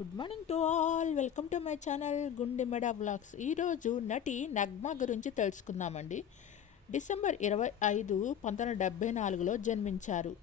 Good morning to all. Welcome to my channel Gundemeda vlogs. ఈరోజు నటి నగ్మా గురించి తెలుసుకుందామండి. డిసెంబర్ ఇరవై ఐదు పంతొమ్మిది డెబ్బై నాలుగులో జన్మించారు.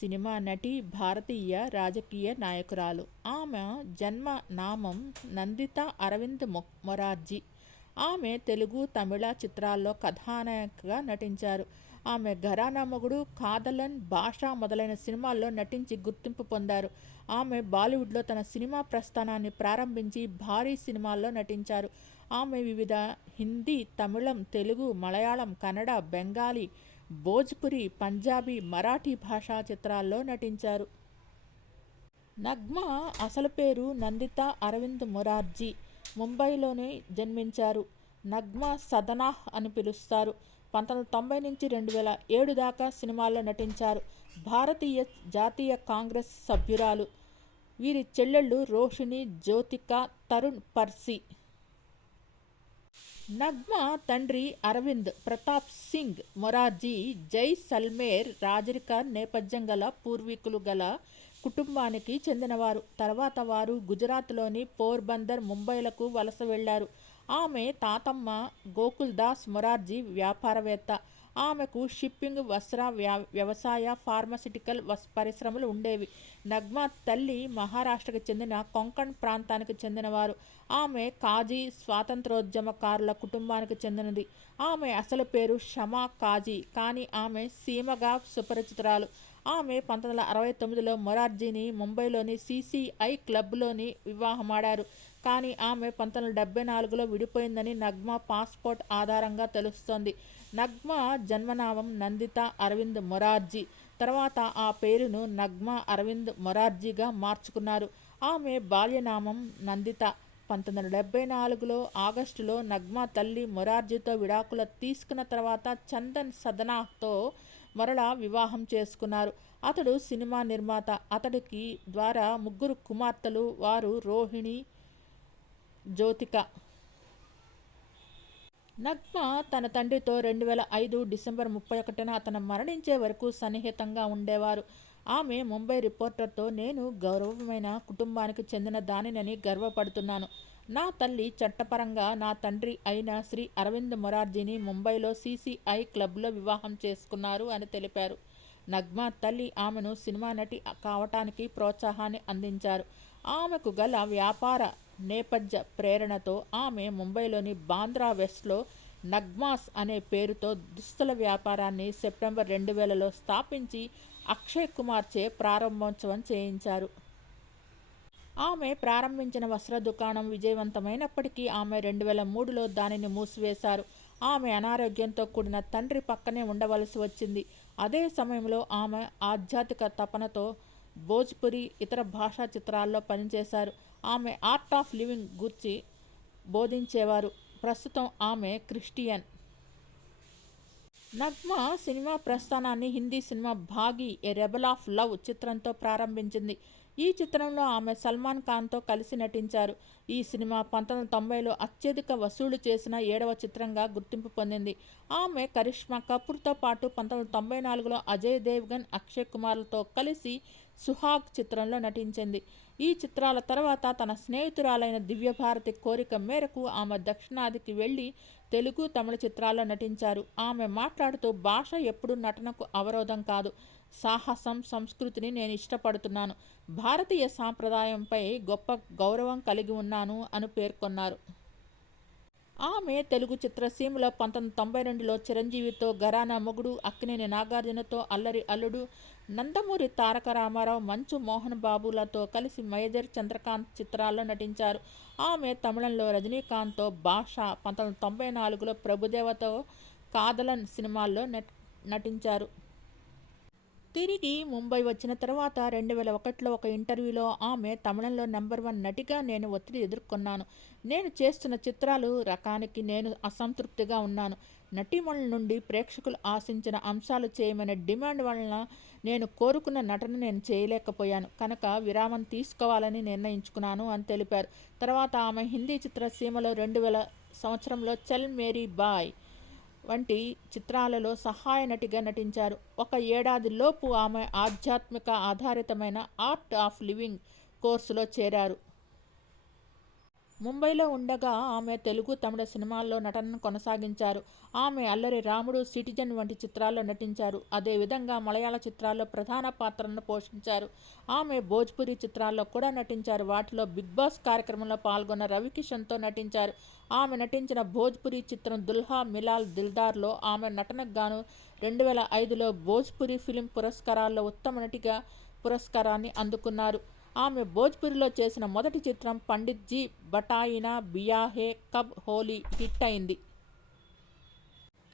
సినిమా నటి భారతీయ రాజకీయ నాయకురాలు. ఆమె జన్మ నామం నందిత అరవింద్ మొ మొరార్జీ. ఆమె తెలుగు తమిళ చిత్రాల్లో కథానాయకగా నటించారు. ఆమె ఘరానా మొగుడు కాదలన్ భాష మొదలైన సినిమాల్లో నటించి గుర్తింపు పొందారు. ఆమె బాలీవుడ్లో తన సినిమా ప్రస్థానాన్ని ప్రారంభించి భారీ సినిమాల్లో నటించారు. ఆమె వివిధ హిందీ తమిళం తెలుగు మలయాళం కన్నడ బెంగాలీ భోజ్పురి పంజాబీ మరాఠీ భాషా చిత్రాల్లో నటించారు. నగ్మా అసలు పేరు నందిత అరవింద్ మొరార్జీ ముంబైలోనే జన్మించారు. నగ్మా సదనాహ్ అని పిలుస్తారు. పంతొమ్మిది తొంభై నుంచి రెండు వేల ఏడు దాకా సినిమాల్లో నటించారు భారతీయ జాతీయ కాంగ్రెస్ సభ్యురాలు. వీరి చెల్లెళ్ళు రోషిణి జ్యోతిక తరుణ్ పర్సి. నగ్మా తండ్రి అరవింద్ ప్రతాప్ సింగ్ మొరార్జీ జై సల్మేర్ రాజరిక నేపథ్యం గల పూర్వీకులు గల కుటుంబానికి చెందినవారు. తర్వాత వారు గుజరాత్లోని పోర్బందర్ ముంబైలకు వలస వెళ్ళారు ఆమె తాతమ్మ గోకుల్ దాస్ మొరార్జీ వ్యాపారవేత్త. ఆమెకు షిప్పింగ్ వస్త్ర వ్యవసాయ ఫార్మసిటికల్ వస్ పరిశ్రమలు ఉండేవి. నగ్మా తల్లి మహారాష్ట్రకు చెందిన కొంకణ్ ప్రాంతానికి చెందినవారు. ఆమె కాజీ స్వాతంత్రోద్యమకారుల కుటుంబానికి చెందినది. ఆమె అసలు పేరు షమా కాజీ కానీ ఆమె సీమగా సుపరిచితురాలు. ఆమె పంతొమ్మిది వందల అరవై తొమ్మిదిలో మొరార్జీని ముంబైలోని సిసిఐ క్లబ్లోని వివాహమాడారు. కానీ ఆమె పంతొమ్మిది వందల డెబ్బై నాలుగులో విడిపోయిందని నగ్మా పాస్పోర్ట్ ఆధారంగా తెలుస్తోంది. నగ్మా జన్మనామం నందిత అరవింద్ మొరార్జీ. తర్వాత ఆ పేరును నగ్మా అరవింద్ మొరార్జీగా మార్చుకున్నారు. ఆమె బాల్యనామం నందిత. పంతొమ్మిది వందల డెబ్బై నాలుగులో ఆగస్టులో నగ్మా తల్లి మొరార్జీతో విడాకుల తీసుకున్న తర్వాత చందన్ సదనాతో మరలా వివాహం చేసుకున్నారు. అతడు సినిమా నిర్మాత. అతడికి ద్వారా ముగ్గురు కుమార్తెలు వారు రోహిణి జ్యోతిక. నగ్మ తన తండ్రితో రెండు వేల ఐదు డిసెంబర్ ముప్పై ఒకటిన అతను మరణించే వరకు సన్నిహితంగా ఉండేవారు. ఆమె ముంబై రిపోర్టర్తో నేను గౌరవమైన కుటుంబానికి చెందిన దానినని గర్వపడుతున్నాను. నా తల్లి చట్టపరంగా నా తండ్రి అయిన శ్రీ అరవింద్ మొరార్జీని ముంబైలో సీసీఐ క్లబ్లో వివాహం చేసుకున్నారు అని తెలిపారు. నగ్మా తల్లి ఆమెను సినిమా నటి కావటానికి ప్రోత్సాహాన్ని అందించారు. ఆమెకు గల వ్యాపార నేపథ్య ప్రేరణతో ఆమె ముంబైలోని బాంద్రా వెస్ట్లో నగ్మాస్ అనే పేరుతో దుస్తుల వ్యాపారాన్ని సెప్టెంబర్ రెండు వేలలో స్థాపించి అక్షయ్ కుమార్ చే ప్రారంభోత్సవం చేయించారు. ఆమె ప్రారంభించిన వస్త్ర దుకాణం విజయవంతమైనప్పటికీ ఆమె రెండు వేల మూడులో దానిని మూసివేశారు. ఆమె అనారోగ్యంతో కూడిన తండ్రి పక్కనే ఉండవలసి వచ్చింది. అదే సమయంలో ఆమె ఆధ్యాత్మిక తపనతో భోజ్పురి ఇతర భాషా చిత్రాల్లో పనిచేశారు. ఆమె ఆర్ట్ ఆఫ్ లివింగ్ గురించి బోధించేవారు. ప్రస్తుతం ఆమె క్రిస్టియన్. నగ్మా సినిమా ప్రస్థానాన్ని Hindi cinema Baaghi a rebel of love చిత్రంతో ప్రారంభించింది. ఈ చిత్రంలో ఆమె సల్మాన్ ఖాన్తో కలిసి నటించారు. ఈ సినిమా పంతొమ్మిది తొంభైలో అత్యధిక వసూలు చేసిన ఏడవ చిత్రంగా గుర్తింపు పొందింది. ఆమె కరిష్మా కపూర్తో పాటు పంతొమ్మిది తొంభై నాలుగులో అజయ్ దేవ్గన్ అక్షయ్ కుమార్లతో కలిసి సుహాగ్ చిత్రంలో నటించింది. ఈ చిత్రాల తర్వాత తన స్నేహితురాలైన దివ్యభారతి కోరిక మేరకు ఆమె దక్షిణాదికి వెళ్ళి తెలుగు తమిళ చిత్రాల్లో నటించారు. ఆమె మాట్లాడుతూ భాష ఎప్పుడు నటనకు అవరోధం కాదు. సాహసం సంస్కృతిని నేను ఇష్టపడుతున్నాను. భారతీయ సాంప్రదాయంపై గొప్ప గౌరవం కలిగి ఉన్నాను అని పేర్కొన్నారు. ఆమె తెలుగు చిత్రసీమలో పంతొమ్మిది తొంభై రెండులో చిరంజీవితో ఘరానా మొగుడు అక్కినేని నాగార్జునతో అల్లరి అల్లుడు నందమూరి తారక రామారావు మంచు మోహన్ బాబులతో కలిసి మేజర్ చంద్రకాంత్ చిత్రాల్లో నటించారు. ఆమె తమిళంలో రజనీకాంత్తో భాష పంతొమ్మిది తొంభై నాలుగులో ప్రభుదేవతో కాదలన్ సినిమాల్లో నటించారు. తిరిగి ముంబై వచ్చిన తర్వాత రెండు వేల ఒకటిలో ఒక ఇంటర్వ్యూలో ఆమె తమిళంలో నెంబర్ వన్ నటిగా నేను ఒత్తిడి ఎదుర్కొన్నాను. నేను చేస్తున్న చిత్రాలు రకానికి నేను అసంతృప్తిగా ఉన్నాను. నటీమణుల నుండి ప్రేక్షకులు ఆశించిన అంశాలు చేయమనే డిమాండ్ వలన నేను కోరుకున్న నటన నేను చేయలేకపోయాను. కనుక విరామం తీసుకోవాలని నిర్ణయించుకున్నాను అని తెలిపారు. తర్వాత ఆమె హిందీ చిత్రసీమలో రెండు వేల సంవత్సరంలో చల్ మేరీ బాయ్ వంటి చిత్రాలలో సహాయ నటిగా నటించారు. ఒక ఏడాదిలోపు ఆమె ఆధ్యాత్మిక ఆధారితమైన ఆర్ట్ ఆఫ్ లివింగ్ కోర్సులో చేరారు. ముంబైలో ఉండగా ఆమె తెలుగు తమిళ సినిమాల్లో నటనను కొనసాగించారు. ఆమె అల్లరి రాముడు సిటిజన్ వంటి చిత్రాల్లో నటించారు. అదేవిధంగా మలయాళ చిత్రాల్లో ప్రధాన పాత్రలను పోషించారు. ఆమె భోజ్పురి చిత్రాల్లో కూడా నటించారు. వాటిలో బిగ్ బాస్ కార్యక్రమంలో పాల్గొన్న రవికిషన్తో నటించారు. ఆమె నటించిన భోజ్పురి చిత్రం దుల్హా మిలాల్ దిల్దార్లో ఆమె నటనకు గాను రెండు వేల ఐదులో భోజ్పురి ఫిలిం పురస్కారాల్లో ఉత్తమ నటిగా పురస్కారాన్ని అందుకున్నారు. ఆమె భోజ్పురిలో చేసిన మొదటి చిత్రం పండిత్ జీ బటాయినా బియాహే కబ్ హోలీ హిట్ అయింది.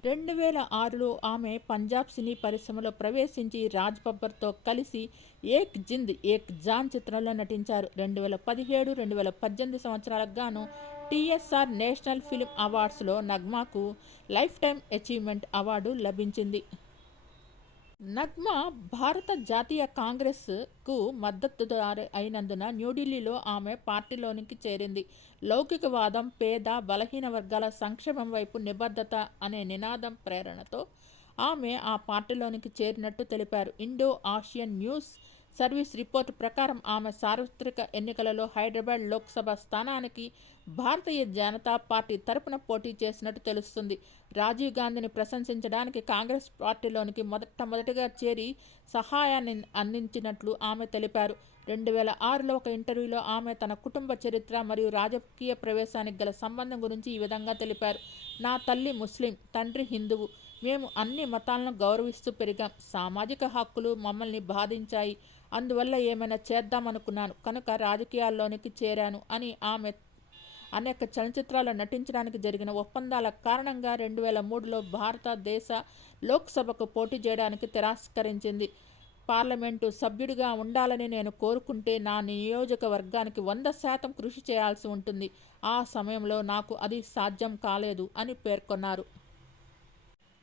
రెండు వేల ఆరులో ఆమె పంజాబ్ సినీ పరిశ్రమలో ప్రవేశించి రాజ్ బబ్బర్తో కలిసి ఏక్ జింద్ ఏక్ జాన్ చిత్రంలో నటించారు. రెండు వేల పదిహేడు రెండు వేల పద్దెనిమిది సంవత్సరాలకు గాను టీఎస్ఆర్ నేషనల్ ఫిల్మ్ అవార్డ్స్లో నగ్మాకు లైఫ్ టైం అచీవ్మెంట్ అవార్డు లభించింది. నగ్మా భారత జాతీయ కాంగ్రెస్కు మద్దతుదారు అయినందున న్యూఢిల్లీలో ఆమె పార్టీలోనికి చేరింది. లౌకికవాదం పేద బలహీన వర్గాల సంక్షేమం వైపు నిబద్ధత అనే నినాదం ప్రేరణతో ఆమె ఆ పార్టీలోనికి చేరినట్టు తెలిపారు. Indo Asian news service report ప్రకారం ఆమె సార్వత్రిక ఎన్నికలలో హైదరాబాద్ లోక్సభ స్థానానికి భారతీయ జనతా పార్టీ తరపున పోటీ చేసినట్టు తెలుస్తుంది. రాజీవ్ గాంధీని ప్రశంసించడానికి కాంగ్రెస్ పార్టీలోనికి మొదటమొదటిగా చేరి సహాయాన్ని అందించినట్లు ఆమె తెలిపారు. రెండు వేల ఆరులో ఒక ఇంటర్వ్యూలో ఆమె తన కుటుంబ చరిత్ర మరియు రాజకీయ ప్రవేశానికి గల సంబంధం గురించి ఈ విధంగా తెలిపారు. నా తల్లి ముస్లిం తండ్రి హిందువు. మేము అన్ని మతాలను గౌరవిస్తూ పెరిగాం. సామాజిక హక్కులు మమ్మల్ని బాధించాయి. అందువల్ల ఏమైనా చేద్దామనుకున్నాను కనుక రాజకీయాల్లోనికి చేరాను అని ఆమె అనేక చలనచిత్రాల్లో నటించడానికి జరిగిన ఒప్పందాల కారణంగా రెండు వేల మూడులో భారతదేశ లోక్సభకు పోటీ చేయడానికి తిరస్కరించింది. పార్లమెంటు సభ్యుడిగా ఉండాలని నేను కోరుకుంటే నా నియోజకవర్గానికి వంద శాతం కృషి చేయాల్సి ఉంటుంది. ఆ సమయంలో నాకు అది సాధ్యం కాలేదు అని పేర్కొన్నారు.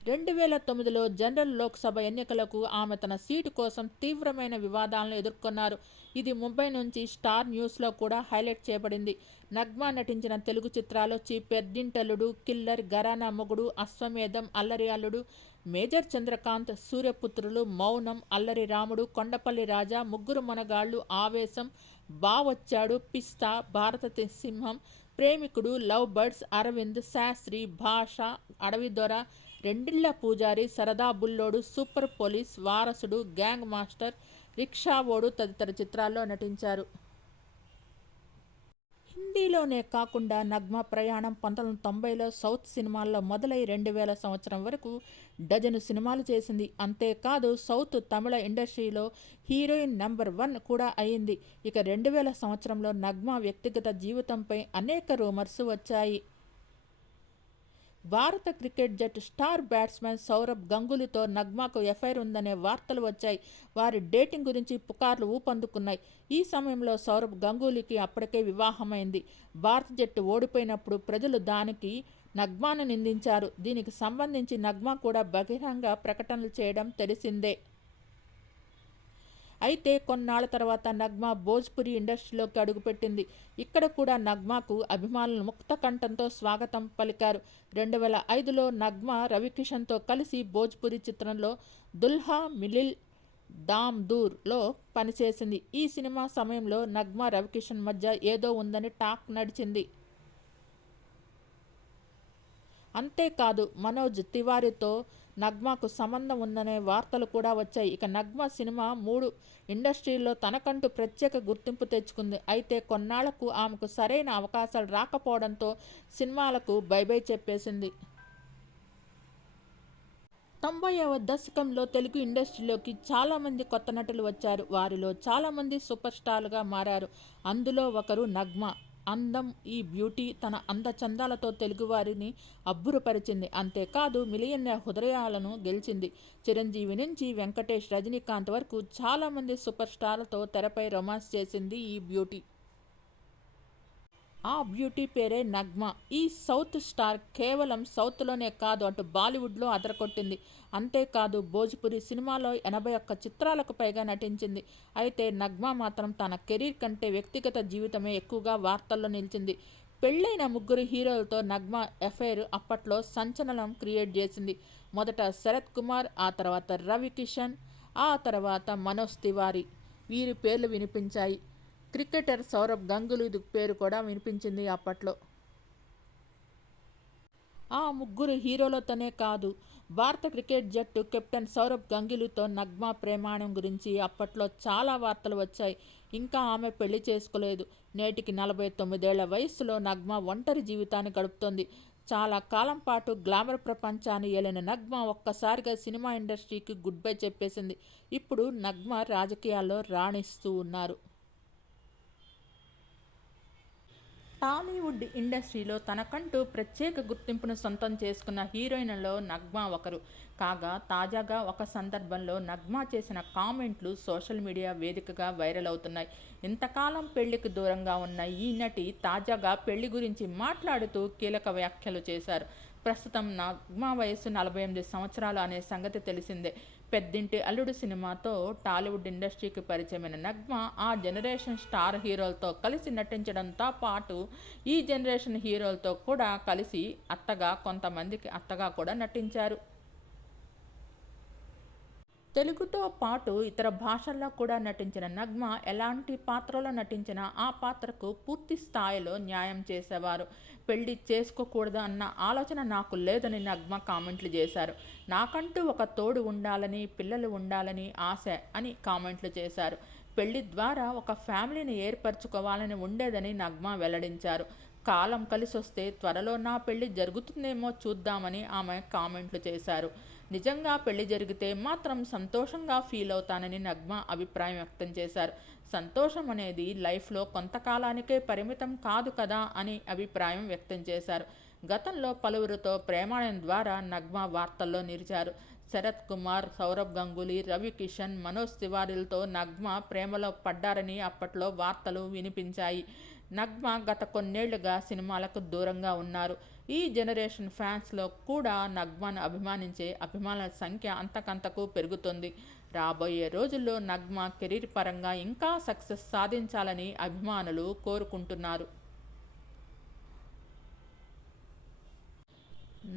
రెండు వేల తొమ్మిదిలో జనరల్ లోక్సభ ఎన్నికలకు ఆమె తన సీటు కోసం తీవ్రమైన వివాదాలను ఎదుర్కొన్నారు. ఇది ముంబై నుంచి స్టార్ న్యూస్లో కూడా హైలైట్ చేయబడింది. నగ్మా నటించిన తెలుగు చిత్రాలు చి పెద్దింటల్లుడు కిల్లర్ గరానా మొగుడు అశ్వమేధం అల్లరి అల్లుడు మేజర్ చంద్రకాంత్ సూర్యపుత్రులు మౌనం అల్లరి రాముడు కొండపల్లి రాజా ముగ్గురు మనగాళ్ళు ఆవేశం బావొచ్చాడు పిస్తా భారత సింహం ప్రేమికుడు లవ్ బర్డ్స్ అరవింద్ శాస్త్రి భాష అడవి దొర Rendilla Pujari Sarada Bullodu super police Varasudu gang master Rickshavodu తదితర చిత్రాల్లో నటించారు. హిందీలోనే కాకుండా నగ్మ ప్రయాణం పంతొమ్మిది తొంభైలో సౌత్ సినిమాల్లో మొదలై రెండు వేల సంవత్సరం వరకు డజను సినిమాలు చేసింది. అంతేకాదు సౌత్ తమిళ ఇండస్ట్రీలో హీరోయిన్ నెంబర్ వన్ కూడా అయింది. ఇక రెండు వేల సంవత్సరంలో నగ్మ వ్యక్తిగత జీవితంపై అనేక రూమర్స్ వచ్చాయి. భారత క్రికెట్ జట్టు స్టార్ బ్యాట్స్మెన్ సౌరభ్ గంగూలీతో నగ్మాకు ఎఫ్ఐఆర్ ఉందనే వార్తలు వచ్చాయి. వారి డేటింగ్ గురించి పుకార్లు ఊపందుకున్నాయి. ఈ సమయంలో సౌరభ్ గంగూలీకి అప్పటికే వివాహమైంది. భారత జట్టు ఓడిపోయినప్పుడు ప్రజలు దానికి నగ్మాను నిందించారు. దీనికి సంబంధించి నగ్మా కూడా బహిరంగ ప్రకటనలు చేయడం తెలిసిందే. అయితే కొన్నాళ్ళ తర్వాత నగ్మా భోజ్పురి ఇండస్ట్రీలోకి అడుగుపెట్టింది. ఇక్కడ కూడా నగ్మాకు అభిమానులు ముక్త కంఠంతో స్వాగతం పలికారు. రెండు వేల ఐదులో నగ్మా రవికిషన్తో కలిసి భోజ్పురి చిత్రంలో దుల్హా మిలిల్ దామ్ దూర్లో పనిచేసింది. ఈ సినిమా సమయంలో నగ్మా రవికిషన్ మధ్య ఏదో ఉందని టాక్ నడిచింది. అంతేకాదు మనోజ్ తివారితో నగ్మాకు సంబంధం ఉందనే వార్తలు కూడా వచ్చాయి. ఇక నగ్మా సినిమా మూడు ఇండస్ట్రీలో తనకంటూ ప్రత్యేక గుర్తింపు తెచ్చుకుంది. అయితే కొన్నాళ్ళకు ఆమెకు సరైన అవకాశాలు రాకపోవడంతో సినిమాలకు బైబై చెప్పేసింది. తొంభైవ దశకంలో తెలుగు ఇండస్ట్రీలోకి చాలామంది కొత్త నటులు వచ్చారు. వారిలో చాలామంది సూపర్ స్టార్లుగా మారారు. అందులో ఒకరు నగ్మ. అందం ఈ బ్యూటీ తన అందచందాలతో తెలుగువారిని అబ్బురపరిచింది. అంతేకాదు మిలియన్ హృదయాలను గెలిచింది. చిరంజీవి నుంచి వెంకటేష్ రజనీకాంత్ వరకు చాలామంది సూపర్ స్టార్లతో తెరపై రొమాన్స్ చేసింది ఈ బ్యూటీ. ఆ బ్యూటీ పేరే నగ్మా. ఈ సౌత్ స్టార్ కేవలం సౌత్లోనే కాదు అటు బాలీవుడ్లో అదరకొట్టింది అంతేకాదు భోజ్పురి సినిమాలో ఎనభై ఒక్క చిత్రాలకు పైగా నటించింది. అయితే నగ్మా మాత్రం తన కెరీర్ కంటే వ్యక్తిగత జీవితమే ఎక్కువగా వార్తల్లో నిలిచింది. పెళ్ళైన ముగ్గురు హీరోలతో నగ్మా ఎఫైర్ అప్పట్లో సంచలనం క్రియేట్ చేసింది. మొదట శరత్ కుమార్ ఆ తర్వాత రవి కిషన్ ఆ తర్వాత మనోజ్ తివారీ. వీరి పేర్లు వినిపించాయి. క్రికెటర్ సౌరభ్ గంగూలీ పేరు కూడా వినిపించింది అప్పట్లో. ఆ ముగ్గురు హీరోలతోనే కాదు భారత క్రికెట్ జట్టు కెప్టెన్ సౌరభ్ గంగూలీతో నగ్మా ప్రేమాణం గురించి అప్పట్లో చాలా వార్తలు వచ్చాయి. ఇంకా ఆమె పెళ్ళి చేసుకోలేదు. నేటికి నలభై తొమ్మిదేళ్ళ వయస్సులో నగ్మా ఒంటరి జీవితాన్ని గడుపుతోంది. చాలా కాలం పాటు గ్లామర్ ప్రపంచాన్ని ఏలిన నగ్మ ఒక్కసారిగా సినిమా ఇండస్ట్రీకి గుడ్ బై చెప్పేసింది. ఇప్పుడు నగ్మ రాజకీయాల్లో రాణిస్తూ ఉన్నారు. టాలీవుడ్ ఇండస్ట్రీలో తనకంటూ ప్రత్యేక గుర్తింపును సొంతం చేసుకున్న హీరోయిన్లలో నగ్మా ఒకరు. కాగా తాజాగా ఒక సందర్భంలో నగ్మా చేసిన కామెంట్లు సోషల్ మీడియా వేదికగా వైరల్ అవుతున్నాయి. ఇంతకాలం పెళ్ళికి దూరంగా ఉన్న ఈ నటి తాజాగా పెళ్ళి గురించి మాట్లాడుతూ కీలక వ్యాఖ్యలు చేశారు. ప్రస్తుతం నగ్మా వయస్సు నలభై ఎనిమిది సంవత్సరాలు అనే సంగతి తెలిసిందే. పెద్దింటి అల్లుడు సినిమాతో టాలీవుడ్ ఇండస్ట్రీకి పరిచయమైన నగ్మ ఆ జనరేషన్ స్టార్ హీరోలతో కలిసి నటించడంతో పాటు ఈ జనరేషన్ హీరోలతో కూడా కలిసి అత్తగా కొంతమందికి అత్తగా కూడా నటించారు. తెలుగుతో పాటు ఇతర భాషల్లో కూడా నటించిన నగ్మ ఎలాంటి పాత్రలో నటించినా ఆ పాత్రకు పూర్తి స్థాయిలో న్యాయం చేసేవారు. పెళ్ళి చేసుకోకూడదు అన్న ఆలోచన నాకు లేదని నగ్మ కామెంట్లు చేశారు. నాకంటూ ఒక తోడు ఉండాలని పిల్లలు ఉండాలని ఆశ అని కామెంట్లు చేశారు. పెళ్ళి ద్వారా ఒక ఫ్యామిలీని ఏర్పరచుకోవాలని ఉండేదని నగ్మ వెల్లడించారు. కాలం కలిసొస్తే త్వరలో నా పెళ్ళి జరుగుతుందేమో చూద్దామని ఆమె కామెంట్లు చేశారు. నిజంగా పెళ్ళి జరిగితే మాత్రం సంతోషంగా ఫీల్ అవుతానని నగ్మ అభిప్రాయం వ్యక్తం చేశారు. సంతోషం అనేది లైఫ్లో కొంతకాలానికే పరిమితం కాదు కదా అని అభిప్రాయం వ్యక్తం చేశారు. గతంలో పలువురితో ప్రేమాయణం ద్వారా నగ్మ వార్తల్లో నిలిచారు. శరత్ కుమార్ సౌరభ్ గంగూలీ రవి కిషన్ మనోజ్ తివారీలతో నగ్మ ప్రేమలో పడ్డారని అప్పట్లో వార్తలు వినిపించాయి. నగ్మ గత కొన్నేళ్ళుగా సినిమాలకు దూరంగా ఉన్నారు. ఈ జనరేషన్ ఫ్యాన్స్లో కూడా నగ్మాను అభిమానించే అభిమానుల సంఖ్య అంతకంతకు పెరుగుతుంది. రాబోయే రోజుల్లో నగ్మ కెరీర్ పరంగా ఇంకా సక్సెస్ సాధించాలని అభిమానులు కోరుకుంటున్నారు.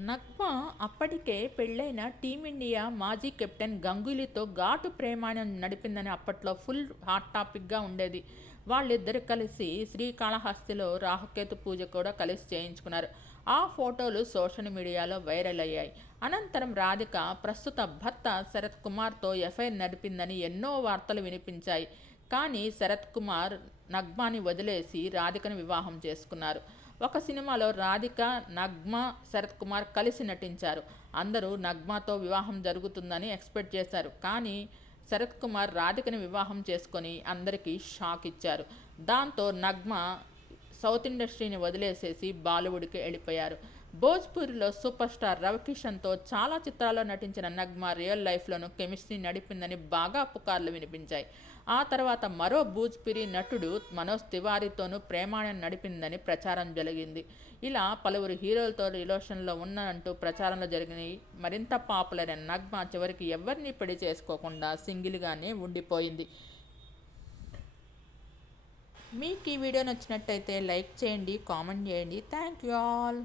నగ్మ అప్పటికే పెళ్ళైన టీమిండియా మాజీ కెప్టెన్ గంగూలీతో ఘాటు ప్రేమాణం నడిపిందని అప్పట్లో ఫుల్ హాట్ టాపిక్గా ఉండేది. వాళ్ళిద్దరు కలిసి శ్రీకాళహస్తిలో రాహుకేతు పూజ కూడా కలిసి చేయించుకున్నారు. ఆ ఫోటోలు సోషల్ మీడియాలో వైరల్ అయ్యాయి. అనంతరం రాధిక ప్రస్తుత భర్త శరత్ కుమార్తో ఎఫ్ఐఆర్ నడిపిందని ఎన్నో వార్తలు వినిపించాయి. కానీ శరత్ కుమార్ నగ్మాని వదిలేసి రాధికను వివాహం చేసుకున్నారు. ఒక సినిమాలో రాధిక నగ్మ శరత్ కుమార్ కలిసి నటించారు. అందరూ నగ్మాతో వివాహం జరుగుతుందని ఎక్స్పెక్ట్ చేశారు. కానీ శరత్ కుమార్ రాధికని వివాహం చేసుకొని అందరికీ షాక్ ఇచ్చారు. దాంతో నగ్మ సౌత్ ఇండస్ట్రీని వదిలేసేసి బాలీవుడ్కి వెళ్ళిపోయారు. భోజ్పూరిలో సూపర్ స్టార్ రవికిషన్తో చాలా చిత్రాల్లో నటించిన నగ్మ రియల్ లైఫ్లోనూ కెమిస్ట్రీ నడిపిందని బాగా పుకార్లు వినిపించాయి. ఆ తర్వాత మరో భోజ్పురి నటుడు మనోజ్ తివారీతోనూ ప్రేమాణం నడిపిందని ప్రచారం జరిగింది. ఇలా పలువురు హీరోలతో రిలేషన్లో ఉన్నంటూ ప్రచారంలో జరిగినాయి. మరింత పాపులర్ అయిన నగ్మ చివరికి ఎవరిని పెళ్ళి చేసుకోకుండా సింగిల్గానే ఉండిపోయింది. మీకు ఈ వీడియో నచ్చినట్టయితే లైక్ చేయండి కామెంట్ చేయండి. Thank you all